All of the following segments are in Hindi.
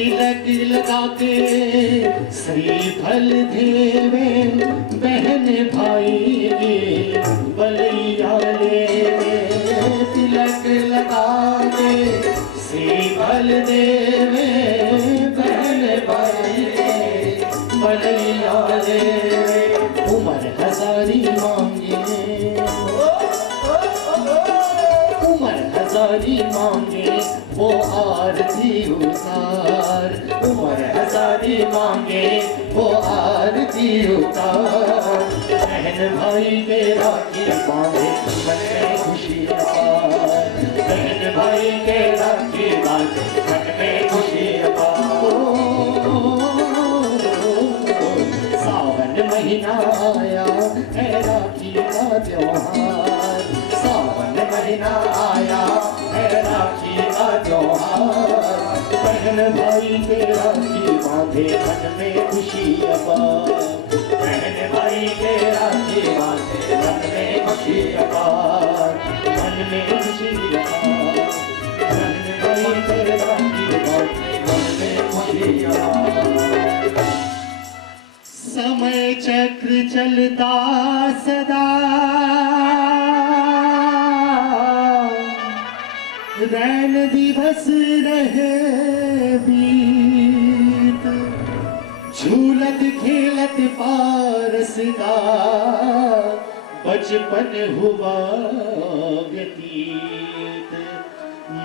तिलक लगा के श्रीफल देवे बहन भाई बलैया लेवे। तिलक लगा के श्रीफल देवे बहन भाई बलैया लेवे। उमर हजारी मांगे उमर हजारी मांगे वो आरती उतार। उमर हजारी मांगे वो आरती उतार। बहन भाई के राखी बांधे मन में खुशी अपार। बहन भाई के राखी बांधे मन में खुशी अपार। सावन महीना आया है राखी का त्योहार। सावन महीना आया है राखी का त्योहार। बहन भाई के राखी बांधे मन में खुशी अपार। बहन भाई के राखी बांधे मन में खुशी अपार। मन में खुशी अपार। बहन भाई के राखी बांधे मन में खुशी अपार। समय चक्र चलता सदा रैन दिवस रहे बीत। झूलत खेलत पारस का बचपन हुआ व्यतीत।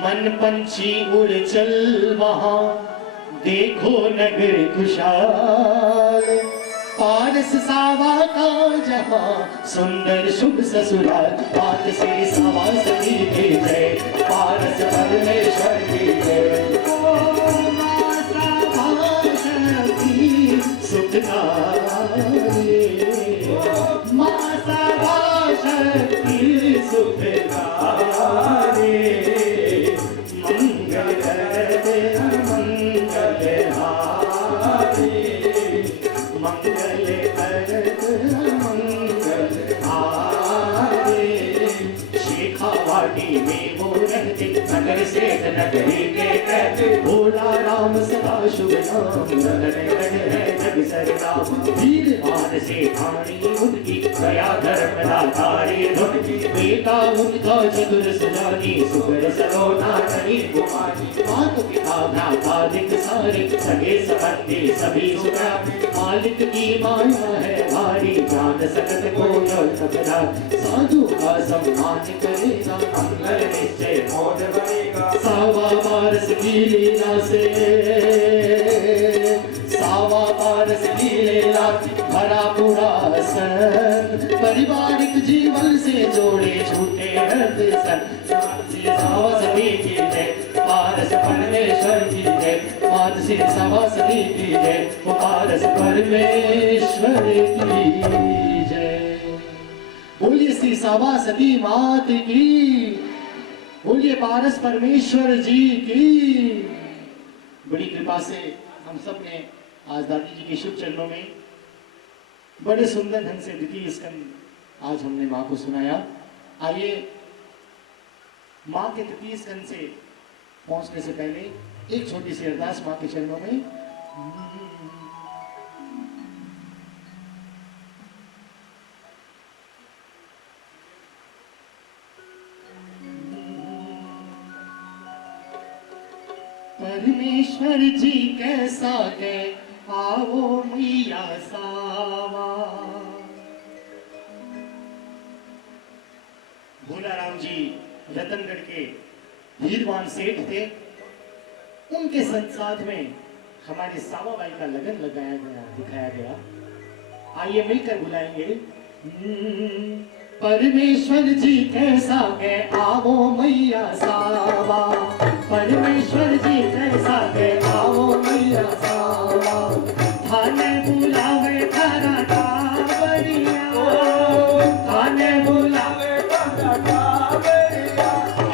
मन पंछी उड़ चल वहां देखो नगर खुशहाल। पारस सावा का जहां सुंदर शुभ ससुराल। बात से सावा सती की जय पारस परमेश्वर की जय। ओ मां सावा शक्ति सुखदाई। मां सावा शक्ति सुखदाई। मंगल करते मंगल हारी। मंगल करत मंगल हारे। शेखावाटी में वो रहते नगर से नगरी के कहते। भोला राम सदा शुभ नाम नगर है जग सरनाम। वीरवान से खानी उनकी दया धर्म दातारी धुनकी। बेटा उनका चतुर सुजानी सुगर सरोना नहीं कुमारी। मात पिता भ्राता दिक सारे सगे संबंधी सभी सुना। मालिक की माया है भारी जान सकत को सकता। साधु का सम्मान करेगा मंगल निश्चय मोद बनेगा। सावा पारस की लीला से सावा पारस की लीला भरा पूरा सन। पारिवारिक जीवन से जोड़े छूटे हृदय सन। सावा सभी की जय पारस परमेश्वर की जय। पारसी सावा सभी की जय पारस परमेश्वर की जय। बोलिए श्री सावा सती मात की। बोलिए पारस परमेश्वर जी की। बड़ी कृपा से हम सब ने आज दादी जी के शुभ चरणों में बड़े सुंदर ढंग से द्वितीय स्कंद आज हमने माँ को सुनाया। आइए माँ के तृतीय स्कंद से पहुंचने से पहले एक छोटी सी अरदास माँ के चरणों में। परमेश्वर जी कैसा है आओ मैया सावा। भोला राम जी रतनगढ़ के वीरवान सेठ थे। उनके साथ में हमारी सावा बाई का लगन लगाया गया दिखाया गया। आइए मिलकर बुलाएंगे। परमेश्वर जी कैसा है आओ मैया सावा। परमेश्वर जी कैसा है आओ मैया सावा। थाने बुलावे थारा कावड़िया। थाने बुलावे थारा कावड़िया।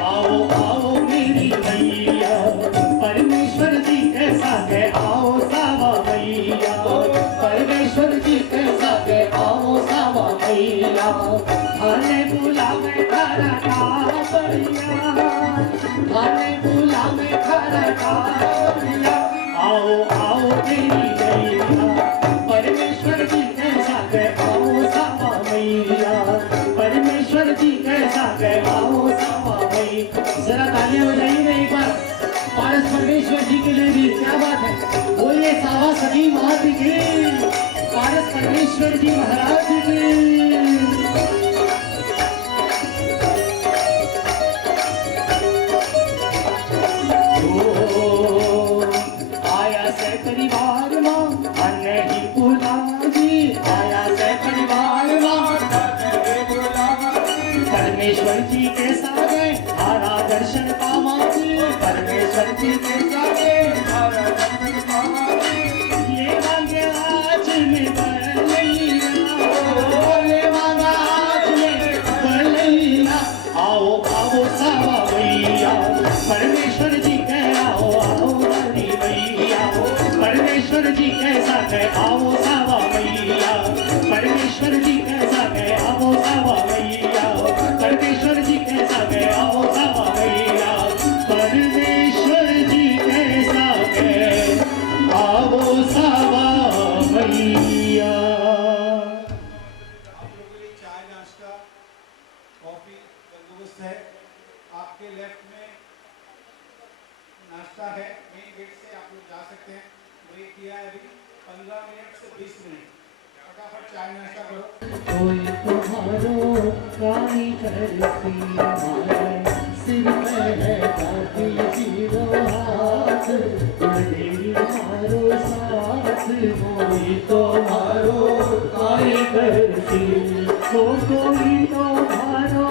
आओ आओ मेरी मैया। परमेश्वर जी कैसा है आओ सावा मैया। परमेश्वर जी कैसा है आओ सावा मैया। थाने बुलावे थारा कावड़िया। थाने बुलावे थारा कावड़िया। आओ परमेश्वर जी महाराज की। आया से परिवार मां नहीं भूला जी, आया से परिवार मां परमेश्वर जी के सागे हारा दर्शन पावा जी, परमेश्वर जी के सागे हारा दर्शन पावा जी। ये मांगे आज में बलैया, ये मांगा आज में बलैया, आओ आओ सावा भैया परमेश्वर जी के आओ आओ रानी भैया, परमेश्वर जी कैसा है आओ सावा भैया, परमेश्वर जी कैसा है आओ सावा भैया, परमेश्वर जी कैसा है आओ सावा भैया, परमेश्वर जी कैसा है आओ सावा भैया। आप लोगों के लिए चाय नाश्ता कॉफी बंदोबस्त है। आपके लेफ्ट में नाश्ता है, मेन गेट से आप लोग जा सकते हैं। ब्रेक दिया है अभी 15 मिनट से 20 मिनट, फटाफट चाय नाश्ता करो। कोई तुम्हारो काई करती हमारे सिर पे है जाती जीरो हाथ, देवी मारो साथ, कोई तुम्हारो काई करती, कोई तुम्हारो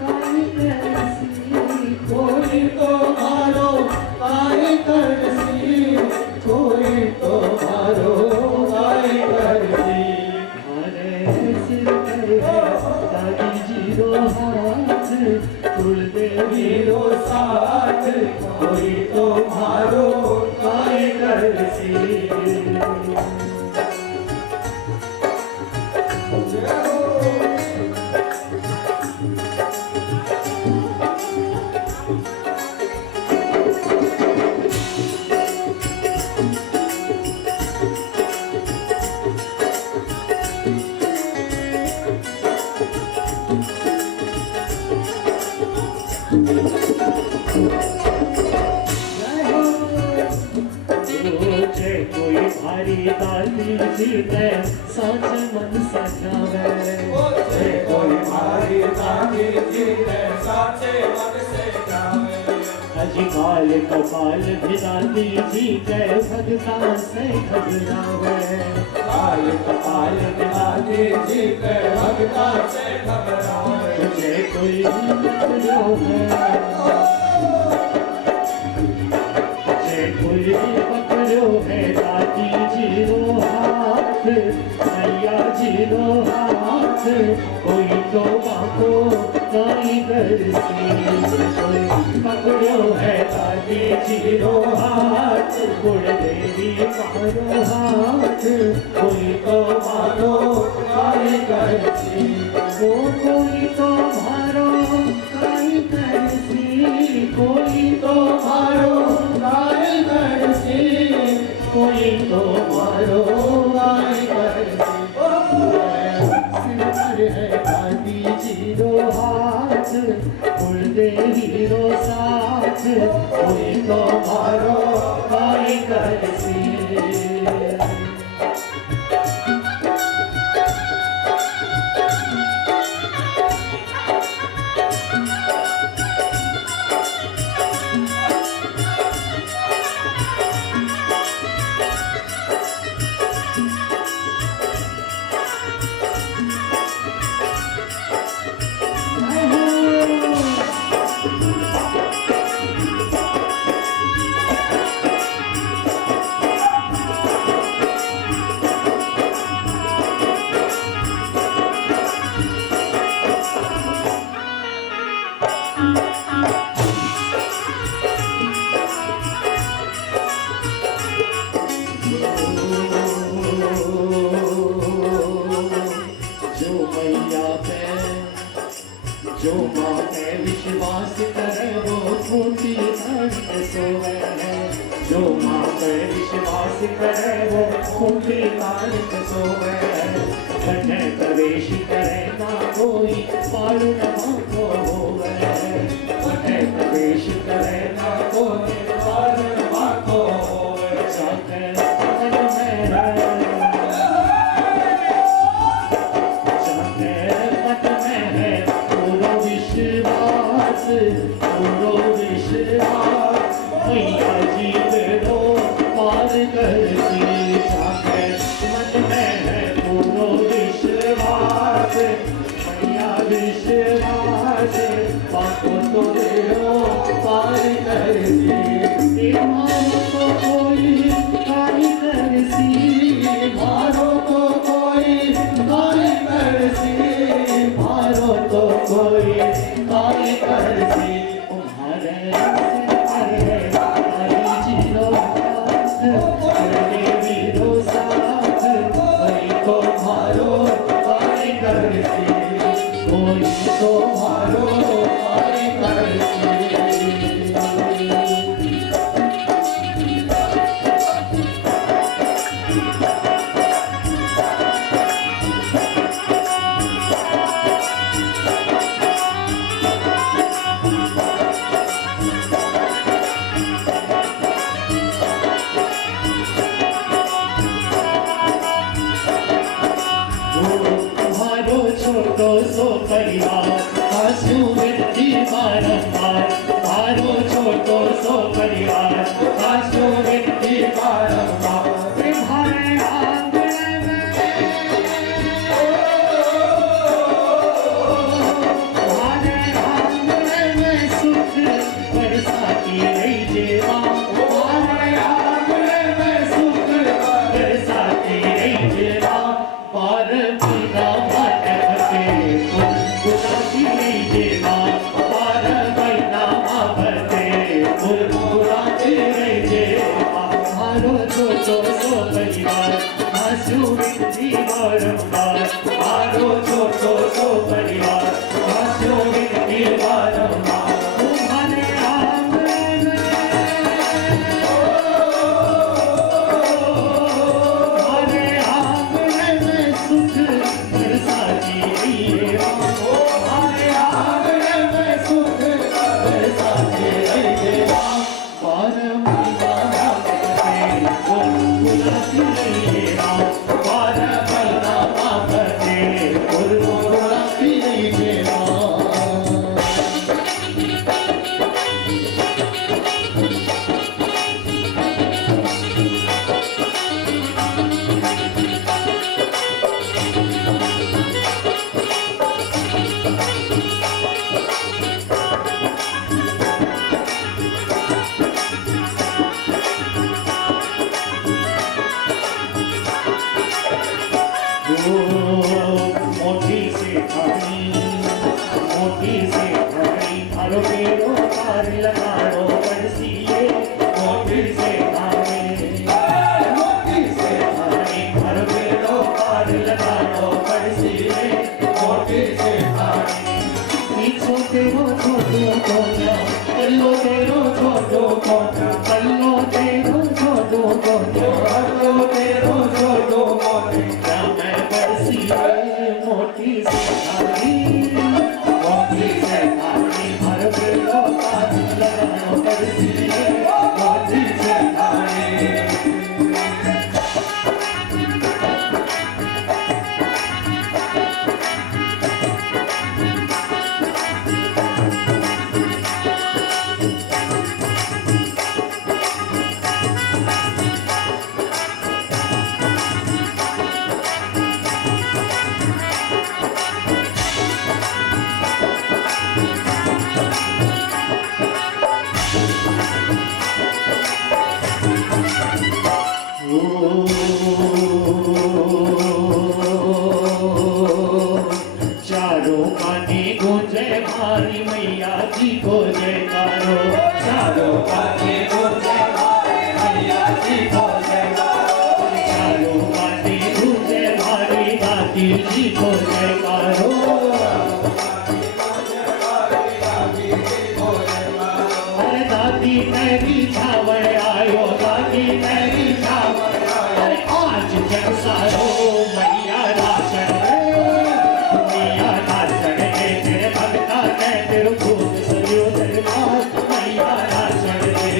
काई करती, कोई तुम्हारो काई करती, कोई तुम्हारो काई करती। दादी जीरो हाथ कुलदेवी रो साथ, कोई तुम्हारो काय करसी। कोई भारी दादी जी के साच मन सजावे, कोई भारी दादी जी के साचे मन से जावे, अजी काल कपाल भी दादी जी के भगता से घबरावे, काल कपाल भी दादी जी के भगता से घबरावे। तुझे कोई पकड़ो है, तुझे कोई पकड़ो है दादी जीरो हाथ, भैया जीरो हाथ, कोई तो बाको काई करसी, कोई पकड़ो है दादी जीरो हाथ, कुलदेवी मारो हाथ, कोई तो मारो काई करसी, वो कोई तो मारो काई करसी, कोई तो मारो काई करसी, कोई तो मारो काई करसी। सिर पर है दादी जीरो हाथ, कुलदेवी रो साथ, कोई तो मारो काई करसी। जो माँ पे विश्वास करे वो खूंटी तान के सोए है, जो माँ पे विश्वास करे वो खूंटी तान के सोए है, कन्हे प्रवेश करे ना कोई पालू न को होवे, कन्हे प्रवेश करे ना कोई पालू न को होवे, साथे मन में मारो मारी करती, कोई तो मारो मारी करती। तुम्हारो छोटो सो परिवार आंसू गिरती बारंबार, तुम्हारो छोटो सो परिवार आंसू गिरती बारंबार। तुम्हारे आंगन में, तुम्हारे आंगन में सुख बरसाती रही जेवा, तुम्हारे आंगन में सुख बरसाती रही जेवा। पार बिना माटे गुलाबी नहीं जेवा, पार बिना माटे गुलाबी नहीं जेवा। मारो छोटो सो परिवार आंसू गिरती बारंबार, मारो छोटो सो परिवार आंसू गिरती बारंबार। तुम्हारे आंगन में, तुम्हारे आंगन में सुख बरसाती रही है, तुम्हारे आंगन में सुख बरसाती रही है। पार बिना माटे गुलाबी नहीं जेवा, पार बिना माटे गुलाबी नहीं जेवा। मोटी से खानी, मोटी से खानी मारो पेड़ो पार लगाड़ो बरसीए, मोटी से खानी, मोटी से खानी मारो पेड़ो पार लगाड़ो बरसीए, मोटी से खानी। पीछो तेरो छोटो कोना, पल्लो तेरो छोटो कोना, पल्लो तेरो छोटो कोना, पल्लो तेरो छोटो कोना। मैं बरसीए मोटी से खानी, मोटी से खानी हर पेड़ो पार लगाओ बरसीए, मोटी से खानी। चारों काने गूंजे भारी मैया जी को जयकारो, चारों काने गूंजे भारी मैया जी को जयकारो, चारों काने गूंजे भारी दाती जी को जयकारो। अरे दादी तेरी छावर आयो, दादी तेरी छावर आयो, अरे आज जलसा रो मैया राशन मैया राशन दे, तेरे भगता ने तेरे खूब सजो दरबार, मैया राशन दे,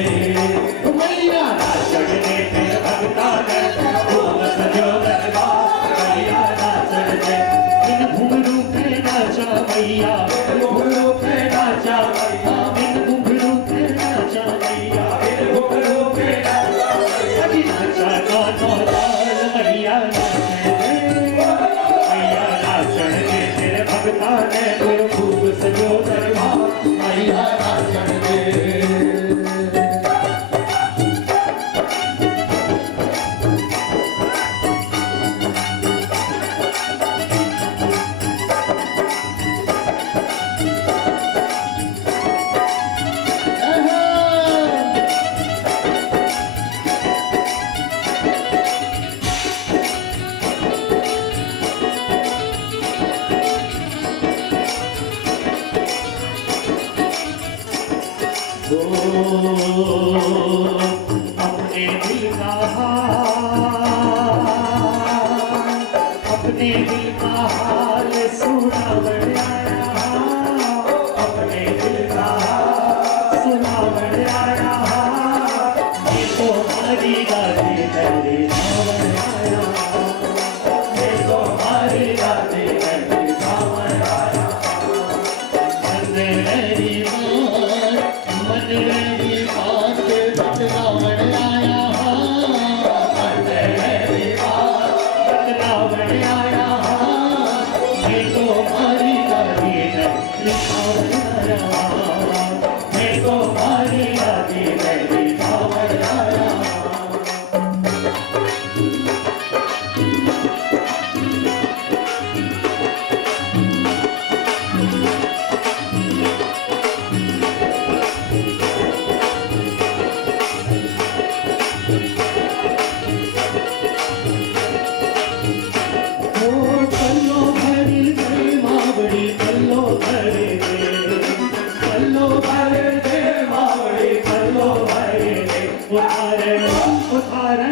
मैया राशन दे, तेरे भगता ने तेरे खूब सजो दरबार, मैया राशन दे। बिन घुंघरू के नाचा मैया, बिन घुंघरू के नाचा मैया, बिन घुंघरू के नाचा मैया, बिन घुंघरू के नाचा मैया, नाचा गानो लाल मैया राशन दे, मैया राशन दे, तेरे भगता ने तेरे खूब सजो दरबार, मैया राशन दे। दिल का हाल सुनावन आया, अपने दिल का हाल सुनावन आया, ये तो हमारी गाली गली सावन आया, ये तो हमारी गाली गली सावन आया। मन मेरी बात बतलावन आया, मन मेरी बात बतलावन आया, ये तो हमारी गाली गली सावन आया, ये तो हमारी गाली गली सावन आया। कल्लो भरी दे मावड़ी, कल्लो भरे दे, कल्लो भरे दे मावड़ी, कल्लो भरे दे, उठारे उठारे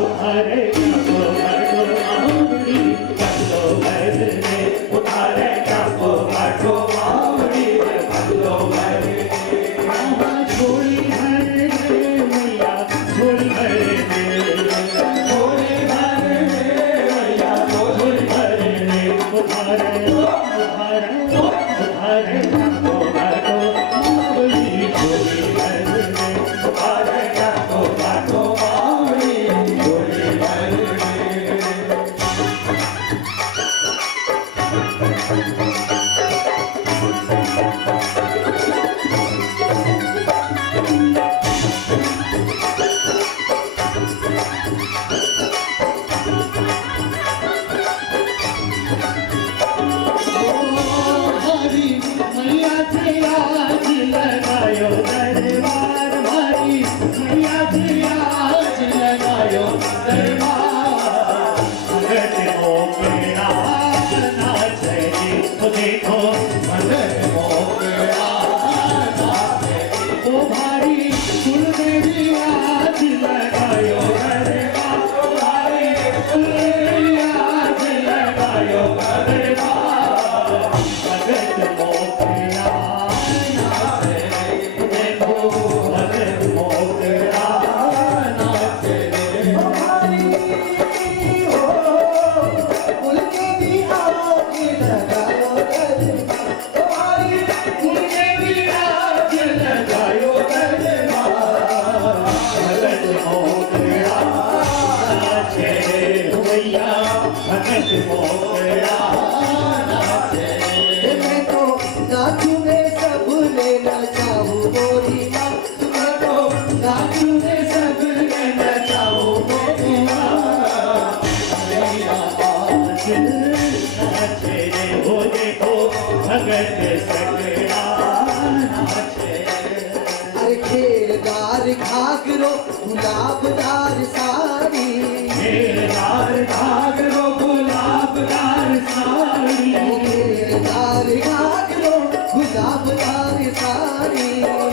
उठारे कल्लो भरो मावड़ी, कल्लो भरे दे, उठारे कल्लो भरो मावड़ी, कल्लो भरे दे। छोड़ी भरे दे मैया, छोड़ी भरे दे, छोड़ी भरे दे मैया, छोड़ी भरे दे, उठारे उठारे उठारे कल्लो भरो मावड़ी, छोड़ी भरे दे, उठारे कल्लो भरो मावड़ी, छोड़ी भरे दे। हरी मैया जी आज लगायो दरबार, हरी मैया जी आज लगायो दरबार, भगत मोकरा नाचे तो देखो, भगत मोकरा नाचे, ओ भारी कुलदेवी आज लगायो दरबार, ओ भारी कुलदेवी आज लगायो दरबार, भगत मोकरा नाचे, देखो भगत मोकरा नाचे। कुलदेवी आज लगायो दरबार, भगत मोकरा नाचे, भैया भगत मोकरा नाचे। मैं तो नाचू में सब लेना चाहूँ गोरी माँ, मैं तो नाचू में सब लेना चाहूँ मेरी माँ, मैया आज नाचे रे, हो देखो भगत सगड़ा नाचे। अरे खेलदार घाघरो गुलाबदार साड़ी, घेरदार घाघरो गुलाबदार साड़ी, खेलदार घाघरो गुलाबदार साड़ी,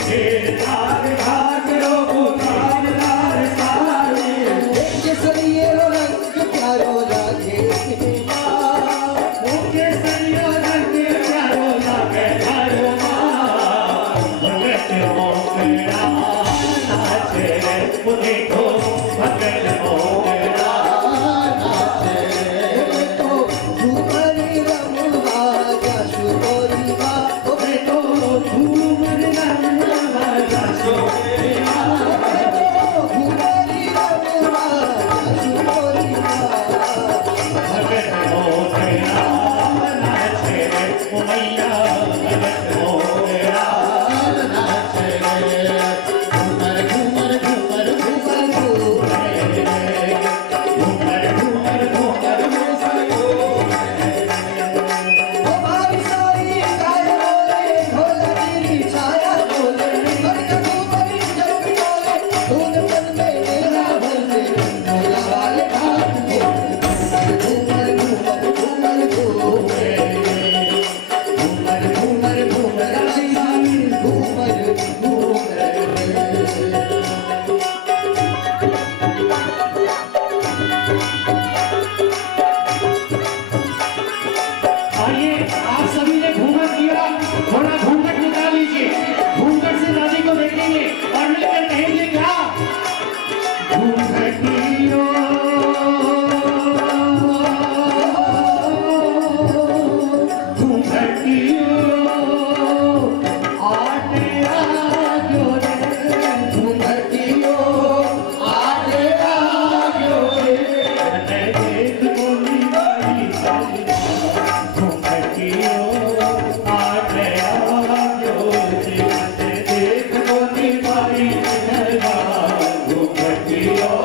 घेरदार घाघरो गुलाबदार साड़ी, केसरिये रंग प्यारो राधे माँ, मुझे सरिया रंग प्यारो लागे धारो माँ, भगत मोकरा नाचे रे, वो देखो भगत मोकरा नाचे। मैं तो झूमरी रमुआ जाशु गोरी माँ, मैं तो झूम रहा जाशो मेरी माँ, झूमरी रमुआ जाशु गोरी माँ। भगत मोकरा नाचे रे, ओ मैया भगत मोकरा नाचे रे, घूमर घूमर घूमर घूमर घूमर रे, घूमर घूमर घूमर घूमर हमारी सारी गाय बोले, ढोल तेरी छाया बोले, बरकत तुम्हारी जब बोले, धूल मन में मेरा भले, ढोला वाले हाथ में, घूमर घूमर घूमर घूमर, घूमर आइए आप सभी ने घूंघट किया, थोड़ा घूंघट निकाल लीजिए, घूंघट से दादी को देखेंगे और मिलकर कहेंगे क्या? घूंघटियों घूंघटियों आटे आजो रे, घूंघटियों आगे आगे देख बोली बाई साली घूंघटियों आटे आजो रे, देख बोली बाई घूंघटियों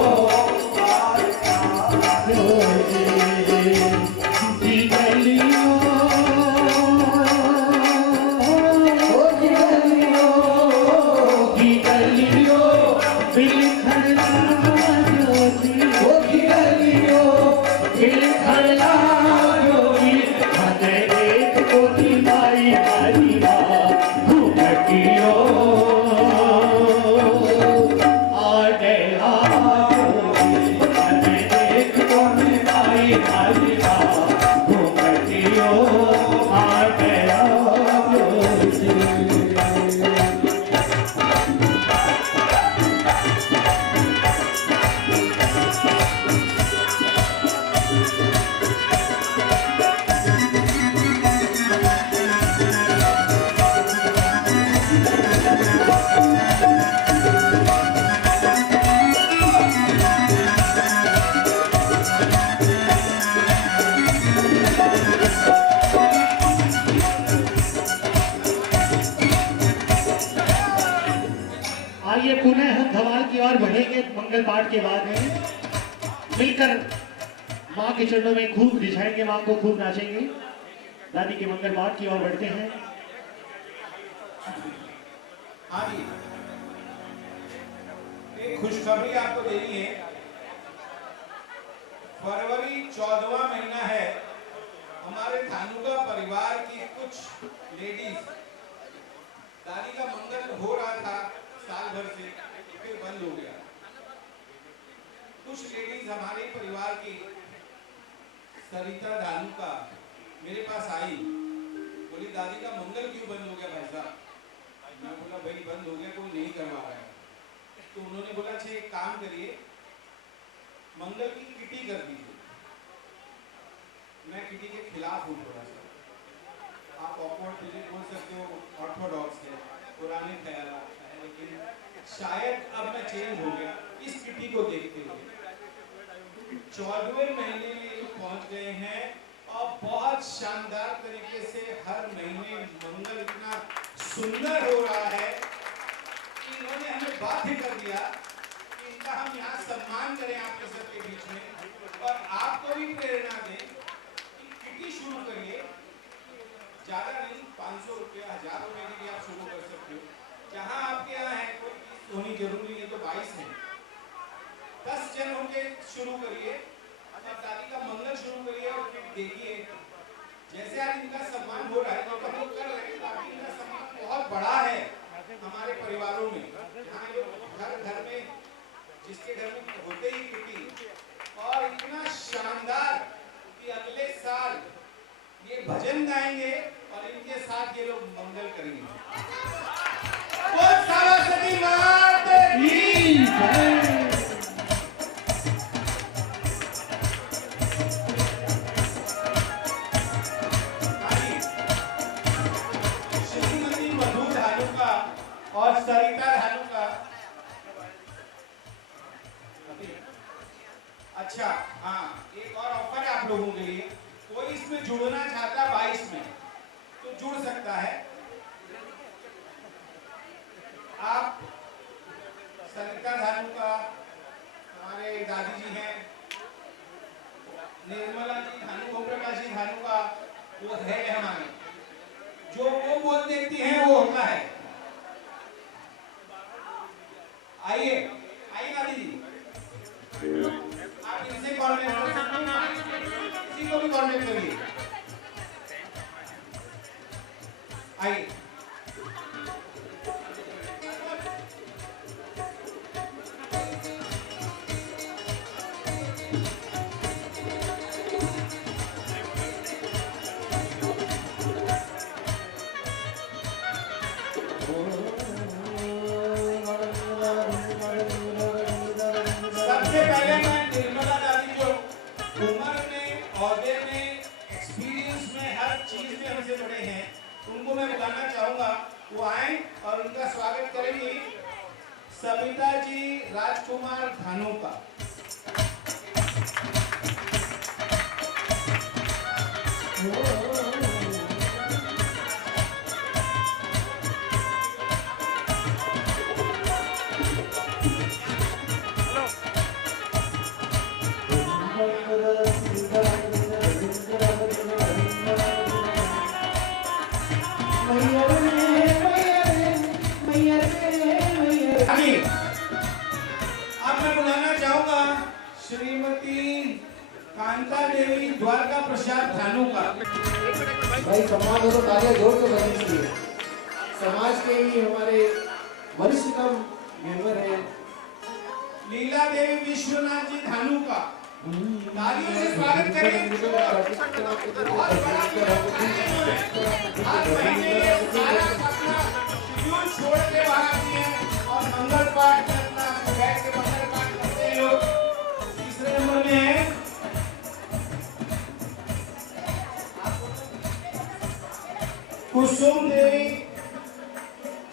आइए पुनः हम धमाल की ओर बढ़ेंगे मंगल पाठ के बाद में मिलकर माँ के चरणों में खूब रिझाएंगे, माँ को खूब नाचेंगे। दादी के मंगल पाठ की ओर बढ़ते हैं। हाँ जी, एक खुशखबरी आपको देनी है। फरवरी 14वां महीना है। हमारे धानुका परिवार की कुछ लेडीज, दादी का मंगल हो रहा था साल भर से, फिर बंद हो गया। कुछ लेडीज हमारे परिवार की, सरिता धानुका मेरे पास आई, बोली दादी का मंगल क्यों बंद हो गया भाई साहब। मैं बोला भाई बंद हो गया, कोई नहीं करवा रहा है। तो उन्होंने बोला अच्छा एक काम करिए, मंगल की किटी कर दीजिए। मैं किटी के खिलाफ हूँ थोड़ा सा, आप ऑकवर्ड बोल सकते हो, ऑर्थोडॉक्स है, पुराने ख्याल है, लेकिन शायद अब मैं चेंज हो गया इस किटी को देखते हुए। 14वें महीने में पहुंच गए हैं और बहुत शानदार तरीके से हर महीने मंगल इतना सुंदर हो रहा है कि इन्होंने हमें बाध्य कर दिया कि इनका हम यहाँ सम्मान करें आपके सबके बीच में, और आपको भी प्रेरणा दें कि किटी शुरू करिए। ज्यादा नहीं, 500 रुपये 1000 रुपये की भी आप शुरू कर सकते हो। जहाँ आपके यहाँ है कोई चीज होनी जरूरी है, तो 22 है, 10 जन होके शुरू करिए और दादी का मंगल शुरू करिए और फिर देखिए जैसे आज इनका सम्मान हो रहा है, तो हम लोग कर रहे हैं, बाकी इनका सम्मान बहुत बड़ा है हमारे परिवारों में। यहाँ लोग हर घर में, जिसके घर में होते ही किटी, और इतना शानदार कि अगले साल ये भजन गाएंगे और इनके साथ ये लोग मंगल करेंगे। बहुत सारा सती माते की जय। श्रीमती मधु धानुका और सरिता धानुका। अच्छा हाँ, एक और ऑफर है आप लोगों के लिए। कोई इसमें जुड़ना चाहता 22 में तो जुड़ सकता है। आप सरिता धानुका, हमारे दादी जी हैं, निर्मला जी धानु, प्रकाश जी धानुका, वो है हमारे, जो वो बोल देती हैं वो होता है। आइए आइए दादी जी, आप इनसे कॉन्टेक्ट कर सकते हैं, किसी को भी कॉन्टेक्ट करिए। आइए में हर चीज में हमसे बड़े हैं, उनको मैं बुलाना चाहूंगा, वो आए और उनका स्वागत करेंगे सविता जी राजकुमार धानुका। अब मैं बुलाना चाहूंगा श्रीमती कांता देवी द्वारका प्रसाद धानुका। भाई समाज हो तो तालियां जोर से बजनी चाहिए। समाज के ही हमारे वरिष्ठतम मेंबर हैं लीला देवी विश्वनाथ जी धानुका। तालियों से स्वागत करें। बहुत बड़ा हर महीने ये सारा अपना शेड्यूल छोड़ के बाहर आती हैं और मंगल पाठ में अपना बैठ के मंगल पाठ करते हैं लोग। तीसरे नंबर में है कुसुम देवी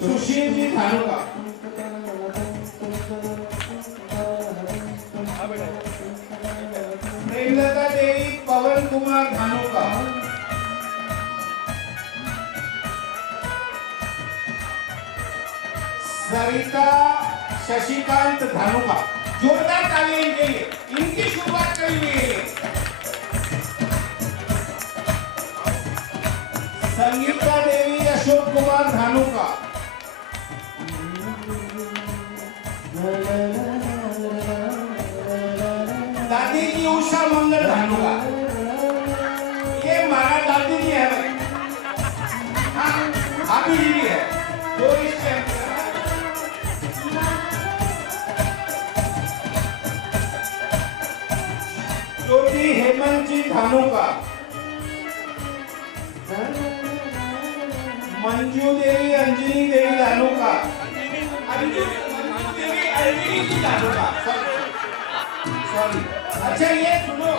सुशील जी धानुका। प्रेमलता देवी पवन कुमार धानुका। सरिता शशिकांत धानुका। जोरदार तालियां इनके लिए, इनकी शुरुआत करी हुई है। संगीता देवी अशोक कुमार धानुका। दादी जी उषा मंगल धानुका। ये हमारा दादी जी है भाई। हाँ, भाभी जी भी है। दो रिश्ते हैं। ज्योति हेमंत जी धानुका। मंजू देवी अंजनी देवी धानुका। मंजू देवी अंजनी जी धानुका। सॉरी। अच्छा ये सुनो,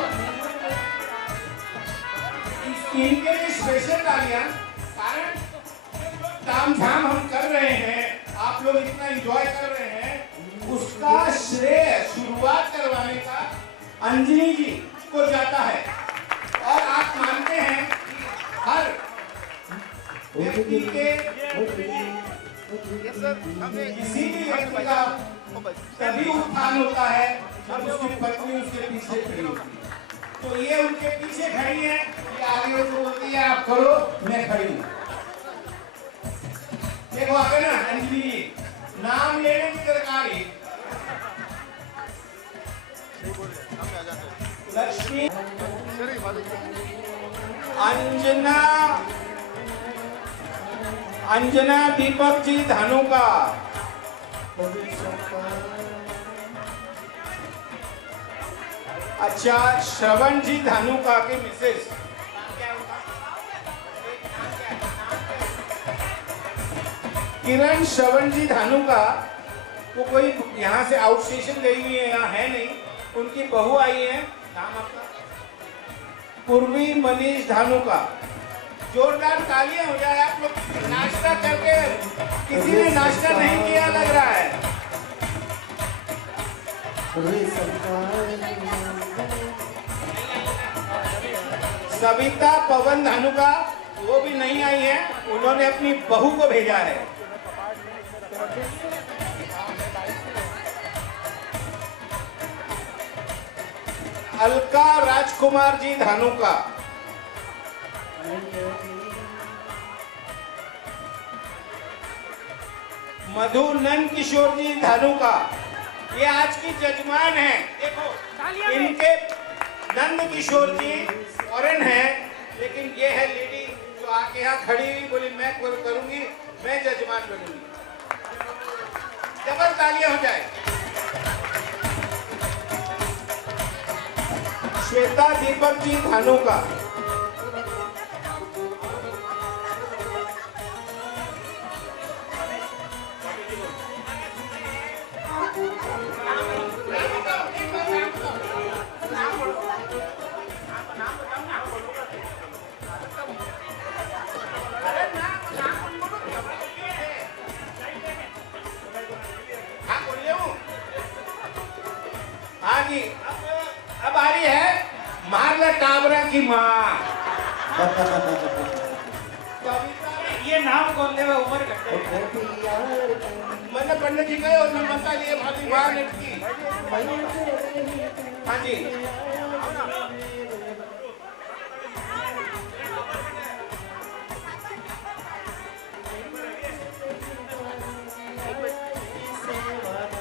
इनके लिए स्पेशल तालियां, कारण तामझाम हम कर रहे हैं, आप लोग इतना एंजॉय कर रहे हैं, उसका श्रेय शुरुआत करवाने का अंजनी जी को जाता है। और आप मानते हैं कि हर व्यक्ति के किसी भी व्यक्ति का तभी उत्थान होता है जब उसकी पत्नी उसके पीछे खड़ी होती है। तो ये उनके पीछे खड़ी है, ये आगे को बोलती है आप करो, मैं खड़ी हूँ। देखो आगे ना अंजलि जी, नाम लेने की तरकारी लक्ष्मी अंजना दीपक जी धानुका। अच्छा श्रवण जी धानुका के मिसेस किरण श्रवण जी धानुका को कोई यहाँ से आउट स्टेशन गई हुई है, यहाँ है नहीं, उनकी बहू आई है। नाम आपका? पूर्वी मनीष धानुका। जोरदार तालियां हो जाए आप लोग। नाश्ता करके किसी ने नाश्ता नहीं किया लग रहा है। सविता पवन धानुका वो भी नहीं आई है, उन्होंने अपनी बहू को भेजा है। अलका राजकुमार जी धानुका। मधु नंद किशोर जी धानुका, ये आज की जजमान है। देखो इनके नंद किशोर जी फॉरेन है, लेकिन ये है लेडी जो आके यहाँ खड़ी हुई, बोली मैं करूंगी, मैं जजमान बनूंगी। डबल तालियां हो जाए। श्वेता दीपक जी धानुका। की माँ। ये नाम कौन ले उम्र घटे मैंने पंडित जी गए और मैं बता लिए भाभी माँ ने की। हाँ जी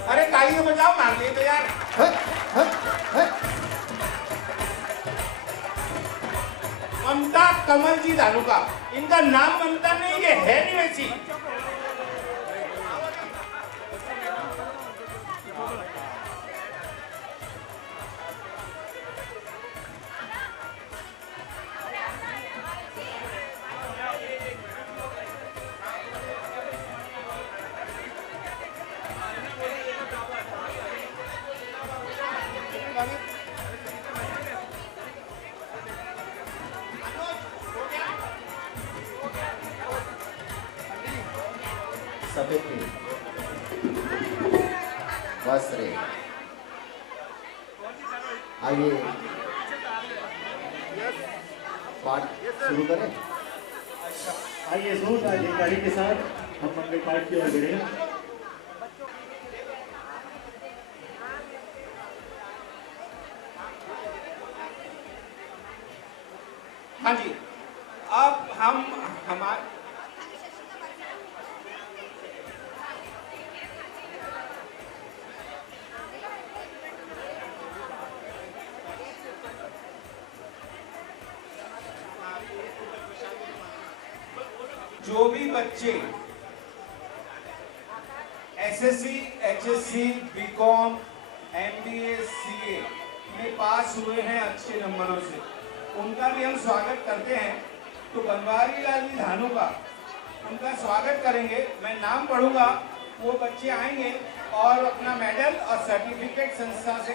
अरे ताली तो बजाओ मार लिए तो यार। ममता कमल जी धानुका, इनका नाम ममता नहीं, ये है नहीं वैसी। सफेद बस रे आइए पाठ शुरू करें। आइए जोर जानकारी के साथ हम मंगल पाठ की ओर बढ़े। हाँ जी अब हम हमारे जो भी बच्चे SSC, HSC, BCom, MBA, CA में पास हुए हैं अच्छे नंबरों से, उनका भी हम स्वागत करते हैं। तो बनवारी लाल जी धानुका, उनका स्वागत करेंगे। मैं नाम पढ़ूंगा, वो बच्चे आएंगे और अपना मेडल और सर्टिफिकेट संस्था से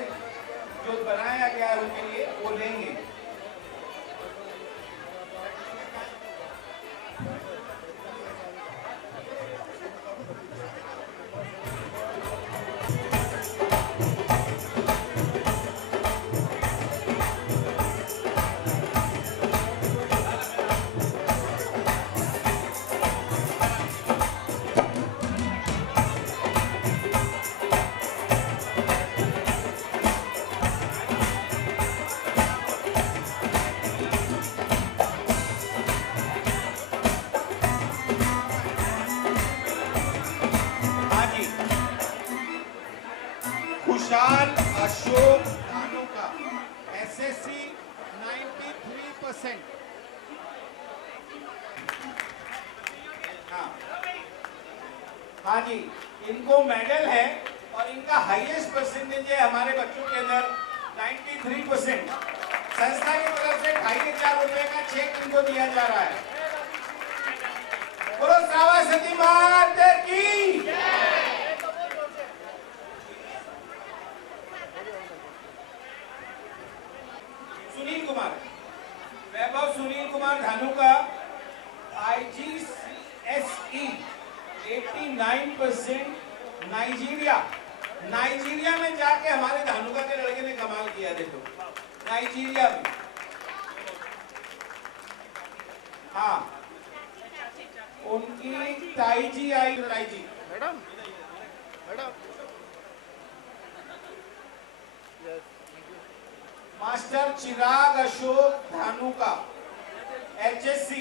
जो बनाया गया है उनके लिए वो लेंगे। खुशाल अशोक धानुका, एसएससी 93%। हाँ जी, इनको मेडल है और इनका हाईएस्ट परसेंटेज है हमारे बच्चों के अंदर 93%। संस्था की तरफ से 2,500 रुपए का चेक इनको दिया जा रहा है। बोलो श्रावस्ती माता की। सुनील कुमार, वैभव सुनील कुमार धानुका, IGCSE 89%, नाइजीरिया में जाके हमारे धानुका के लड़के ने कमाल किया। देखो नाइजीरिया में, हाँ उनकी ताईजी आई। ताईजी मैडम मास्टर चिराग अशोक धानुका, HSC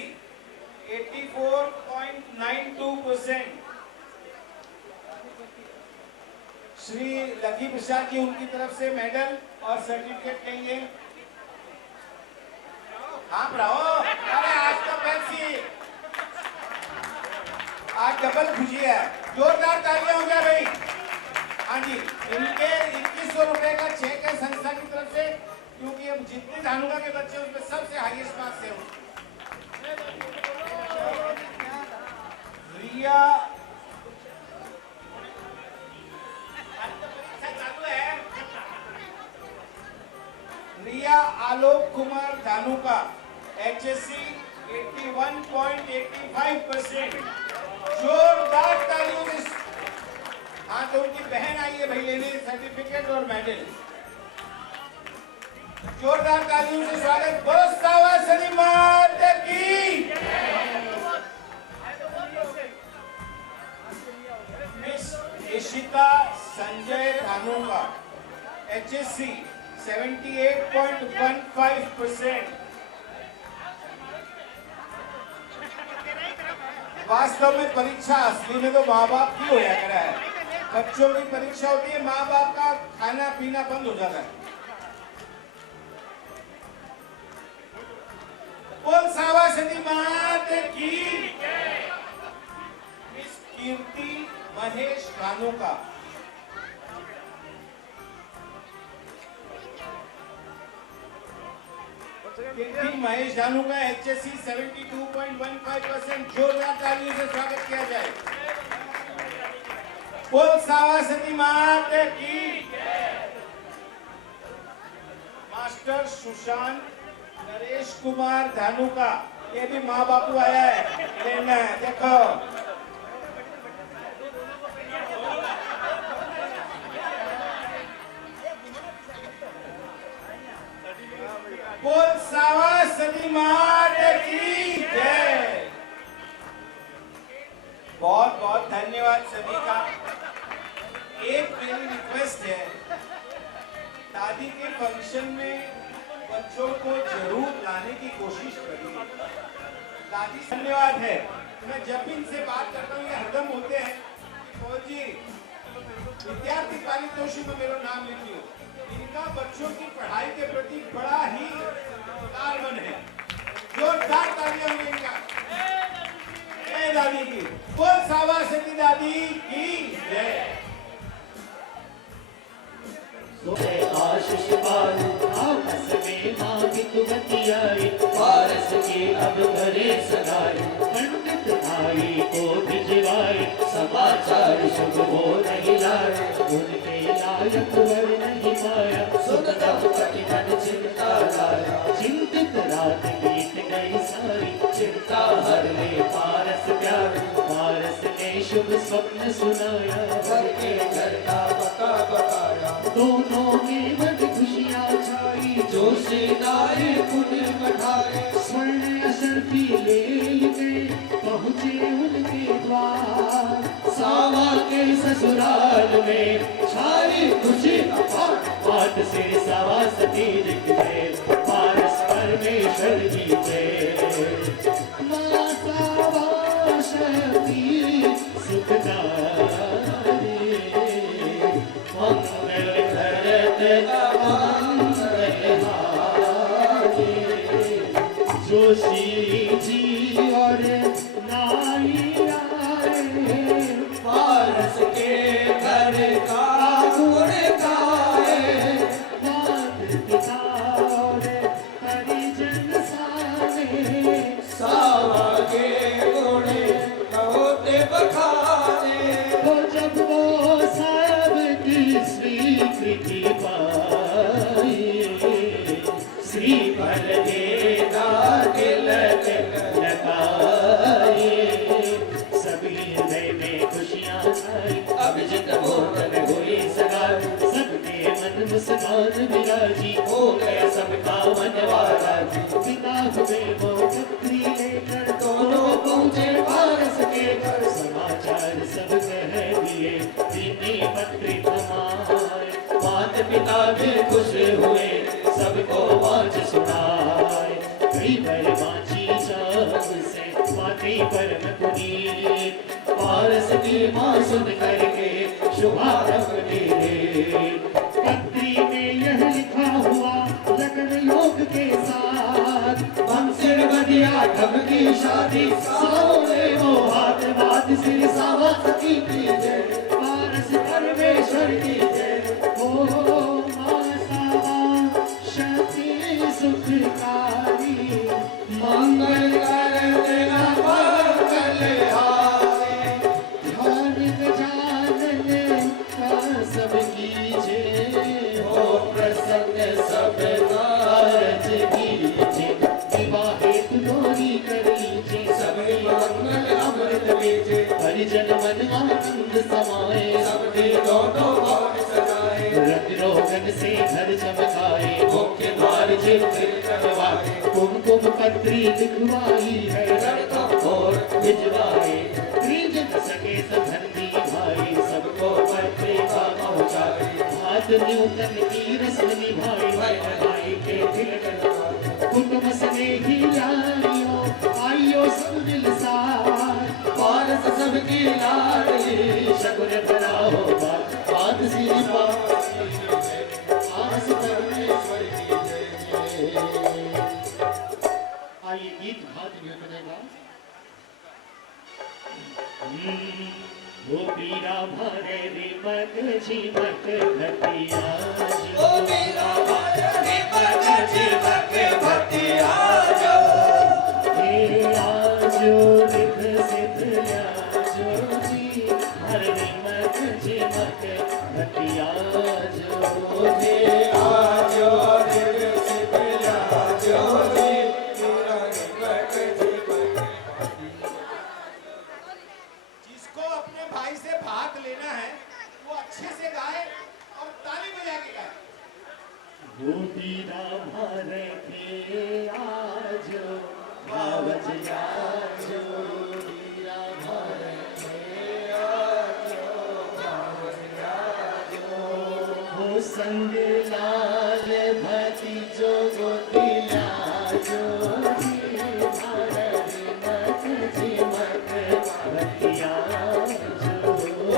84.92%। श्री लकी प्रसाद जी उनकी तरफ से मेडल और सर्टिफिकेट लेंगे। हाँ ब्रावो, अरे आज तो पेप्सी, आज डबल खुशी है। जोरदार तालियां हो गया भाई। हाँ जी, इनके 2100 रुपए का चेक है संस्था की तरफ से, क्योंकि अब जितने धानुका के बच्चे उसमें सबसे हाईएस्ट मार्क्स है। रिया रिया आलोक कुमार धानुका, HSC 81.85%। जोरदार तालियों से। हाँ तो उनकी बहन आई है भाई लेने सर्टिफिकेट और मेडल। जोरदार तालियों से स्वागत। बोलो सावासनी माता की। Miss Ishita Sanjay Kanunga, HSC 78.15%। वास्तव में परीक्षा असली में तो माँ बाप की होया करा है। बच्चों की परीक्षा होती है, माँ बाप का खाना पीना बंद हो जाता है। बोल सावासनी माता की। मिस कीर्ति महेश कानूका, कीर्ति महेश कानूका, HSC 72.15%। जोरदार तालियों से स्वागत किया जाए। बोल सावासनी माता की। मास्टर सुशांत नरेश कुमार धानुका, ये भी माँ बापू आया है, लेना है, देखो। बोल सावासनी माता की जय। बहुत बहुत धन्यवाद सभी का। एक मेरी रिक्वेस्ट है, दादी के फंक्शन में बच्चों को जरूर लाने की कोशिश करिए। दादी धन्यवाद है। मैं जब भी इनसे बात करता हूँ ये हरदम होते हैं कि फौजी विद्यार्थी पारितोषिक में मेरा नाम लिखिए। इनका बच्चों की पढ़ाई के प्रति बड़ा ही उदारमन है। जोरदार तालियां होंगी इनका। जय दादी की। बोल सावासनी दादी की जय। आशीष पालू आपस में माँ की कुमति आई, पारस के अब घरे सगाई, पंडित भाई को भिजवाई, समाचार शुभ हो नहीं लाए, उनके लायक वर नहीं पाया, सुख दंपति मन चिंता लाया, चिंतित रात बीत गई सारी, चिंता हर ले पारस प्यार, पारस ने शुभ स्वप्न सुनाया, वर के घर का पता बताया, दोनों में बड़ी खुशियाँ छाई, जोशी नारी पुण्य बढ़ाए, स्वर्ण अशर्फी ले गए, पहुँचे उनके द्वार, सावा के ससुराल में छाई खुशी अपार, मात सिर सावासनी जी की जय, पारस परमेश्वर जी जय, माँ सावासनी सुखदारी, मंगल जोशी जी और नाई आए, पारस के घर का गुण गाए, मात पिता और परिजन सारे, सावा के गुण गाते बखाने, वो जब वो सबकी स्वीकृति पाई, श्री फल देगा तिलक लगाए, सभी हृदय में खुशियाँ छाई, अभिजित मोहन हुई सगाई, सबके मन मुस्कान विराजी, हो गया सबका मनवारा जी, पिता हुए वो पुत्री लेकर, दोनों पहुँचे पारस के घर, समाचार सब कह दिए, दीनी पत्री थमाए, माता पिता भी खुश हुए, सबको बात सुनाए, कई बार बाँची सबसे बातें परम पुनीत, पारस की माँ सुन करके शुभारंभ मेरे, पत्री में यह लिखा हुआ लगन योग के साथ, मंसिर बदिया ढब की शादी, सामने वो हाथ बात सिर सावासनी की जय, पारस परमेश्वर की जय, ओ सुखकारी मंगल करने मंगल हारे, ध्यान गजानन का सब कीजिए, हो प्रसन्न सब कारज कीजिए, विवाहित डोरी कर लीजिए, सभी मंगल अमृत लीजिए, परिजन मन आनंद समाए, सबके दोनों भाव सजाए, रंग रोगन से घर चमकाए, मुख्य द्वार पत्री लिखवाई है लड़का और भिजवाए खरीद न सके धरती भाई सबको पत्रिका पहुंचाए हाथ न्यूटन की रस्म निभाई भाई के दिल में कुटुंब स्नेही यारियों आइयो सब दिल साथ पारस सबकी लाडली शकुर भरा हो बात सी आस परमेश्वर की जय। आइए गीत भात में बनेगा। वो पीरा भरे रिमक झिमक घटिया ओ मेरा रिमक झिमक घटिया जो हे आजो रिध सिद्ध आजो जी हर रिमक झिमक घटिया जो हे आजो रिध सिद्ध आजो जी मेरा रिमक झिमक जिसको अपने भाई से भात लेना है वो अच्छे से गाए और ताली बजा के गाए। वो पीरा भरे थे आजो भावज आजो पीरा भरे थे आजो भावज आजो वो संग लाल भतीजो गोतिया जो भरे रिमक झिमक घटिया जो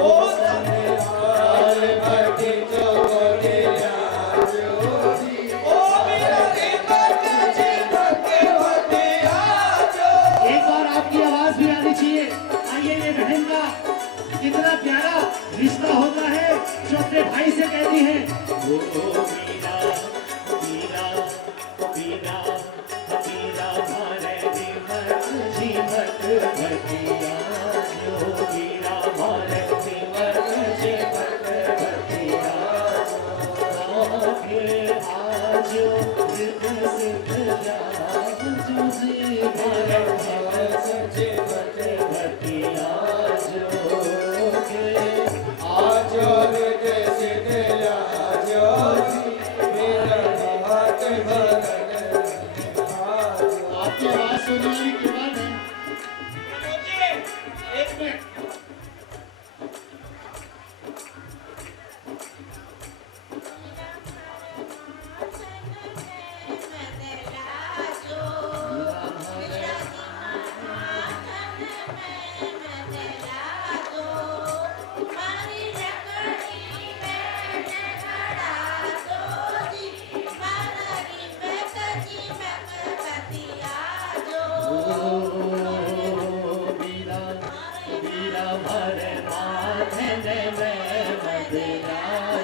ओ संग लाल भतीजो गोतिया जो ओ मेरा रिमक झिमक घटिया जो एक बार आपकी आवाज भी आनी चाहिए। आइए ये बहन का कितना प्यारा रिश्ता होता है जो अपने भाई से कहती है ओ मीरा मीरा मीरा मीरा भरे रिमक झिमक घटिया जो मीरा भरे रिमक झिमक घटिया आगे आजो रिद सिद्ध आजो जी भरे रिमक झिमक घटिया जो के आजो रिद सिद्ध आजो जी मेरा हाथ भगन आपकी आवाज सुनने के बाद है रुकिए, एक मिनट। मीरा मीरा भरे माथन में मदरा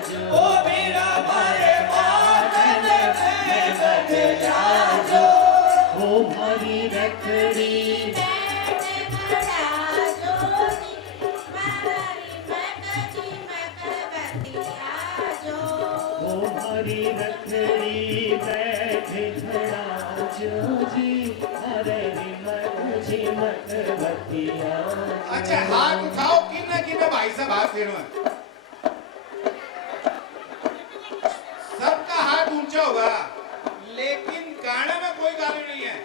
जो ओ मेरा भाई माथन में बदला जो वो भरी रखड़ी वो भरी रखड़ी बैठे खड़ा जो जी हरे रिमक झिमक घटिया अच्छा हाथ उठाओ किन भाई साहब हाथ लेना है। सबका हाथ ऊंचा होगा लेकिन गाने में कोई गाने नहीं है।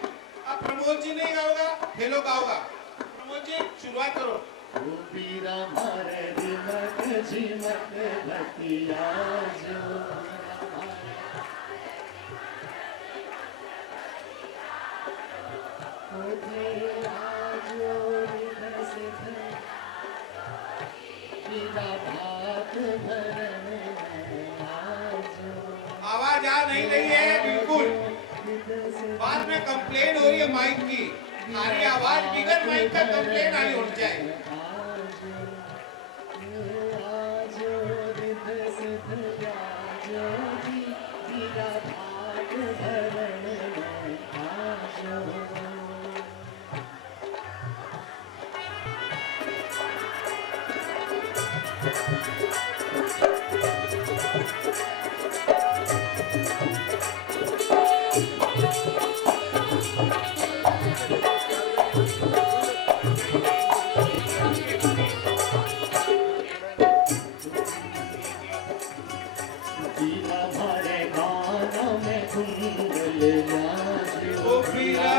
अब प्रमोद जी नहीं गाओगा हेलो गाओगा। प्रमोद जी शुरुआत करो। वो पीरा भरे रिमक झिमक घटिया जो आवाज आ नहीं रही है बिल्कुल। बाद में कंप्लेन हो रही है माइक की। हमारी आवाज बिगड़ माइक का कंप्लेन आनी होनी चाहिए। हमारे गानों में धुंधल नाच ओ पीरा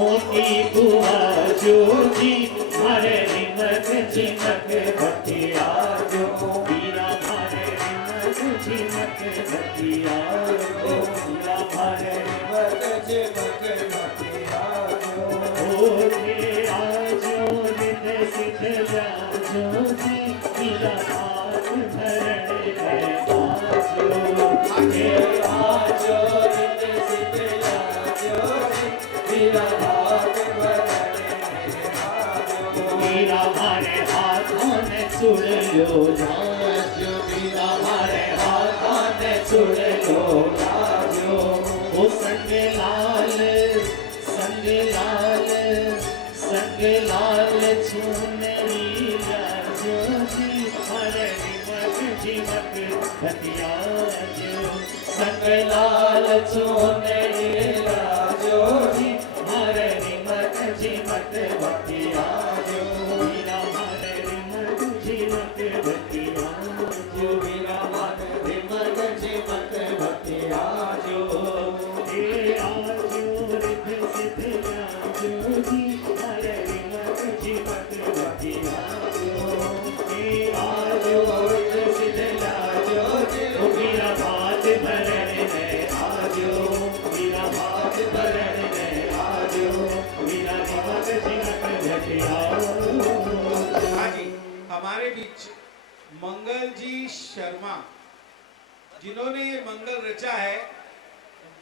मोती कुआ ज्योति मारे रिमक झिमक भक्तिया जो वीरा मारे रिमक झिमक भक्तिया जो वीरा मारे रिमक झिमक भक्तिया जो ओठे आजो रिद सिद्ध जाजो जी वीरा हाथ धरण है आजो आगे आजो रिद सिद्ध जाजो जी वीरा हाथ धरण है आजो वीरा मारे हाथों ने सुड़ लो जाजो वीरा मारे हाथों ने सुड़ लो जाजो ओ संग लाल चुनरी जाजो जी मारे रिमक झिमक भक्तिया जो संग लाल चुनरी जाजो जी मारे रिमक झिमक भक्तिया जो वीरा मारे रिमक झिमक भक्तिया जो वीरा मारे रिमक झिमक भक्तिया जो हे आजो रिद्ध सिद्ध जाजो जी मारे रिमक झिमक भक्तिया जो हे आजो रिद्ध सिद्ध जाजो जी वीरा हाथ भरण है आजो वीरा हाथ भरण है आजो वीरा रिमक झिमक भक्तिया हाँ जी, हमारे बीच मंगल जी शर्मा, जिन्होंने ये मंगल रचा है,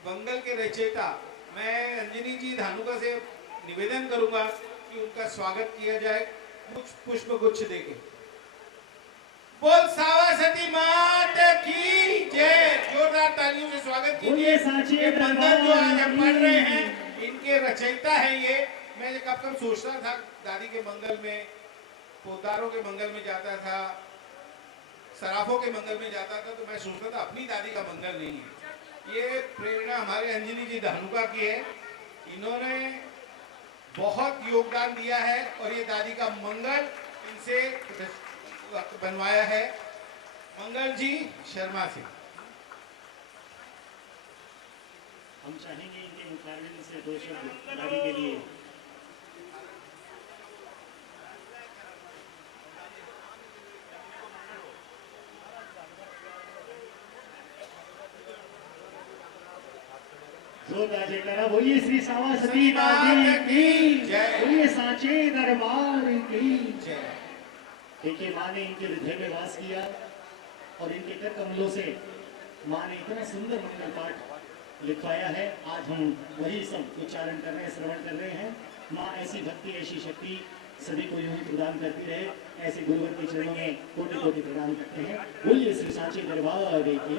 मंगल के रचयिता, मैं अंजनी जी धानुका से निवेदन करूंगा कि उनका स्वागत किया जाए कुछ पुष्प गुच्छ देके। बोल सावासती मात की जय, जोरदार तालियों से स्वागत बोलिए कीजिए। साची ये मंगल जो आज हम दरबार पढ़ रहे की। हैं, इनके रचयिता हैं ये। मैं कब कब सोचता था दादी के मंगल में, पोदारों के मंगल में जाता था, सराफों के मंगल में जाता था, तो मैं सोचता था अपनी दादी का मंगल नहीं है। ये प्रेरणा हमारे अंजनी जी धानुका की है। इन्होंने बहुत योगदान दिया है और ये दादी का मंगल इनसे बनवाया है। मंगल जी शर्मा से हम चाहेंगे इनके मुकाबले से दो शब्द दादी के लिए। जोरदार जयकारा बोलिए श्री सावासती दादी की जय। बोलिए सांचे दरबार की जय। देखिए माँ ने इनके हृदय में वास किया और इनके कर कमलों से माँ ने इतना सुंदर मंगल पाठ लिखवाया है। आज हम वही सब उच्चारण कर रहे हैं, श्रवण कर रहे हैं। माँ ऐसी भक्ति, ऐसी शक्ति सभी को यूं ही प्रदान करती रहे। ऐसे गुरुवर के चरणों में कोटि कोटि प्रदान करते हैं। बोलिए श्री सांचे दरबार की।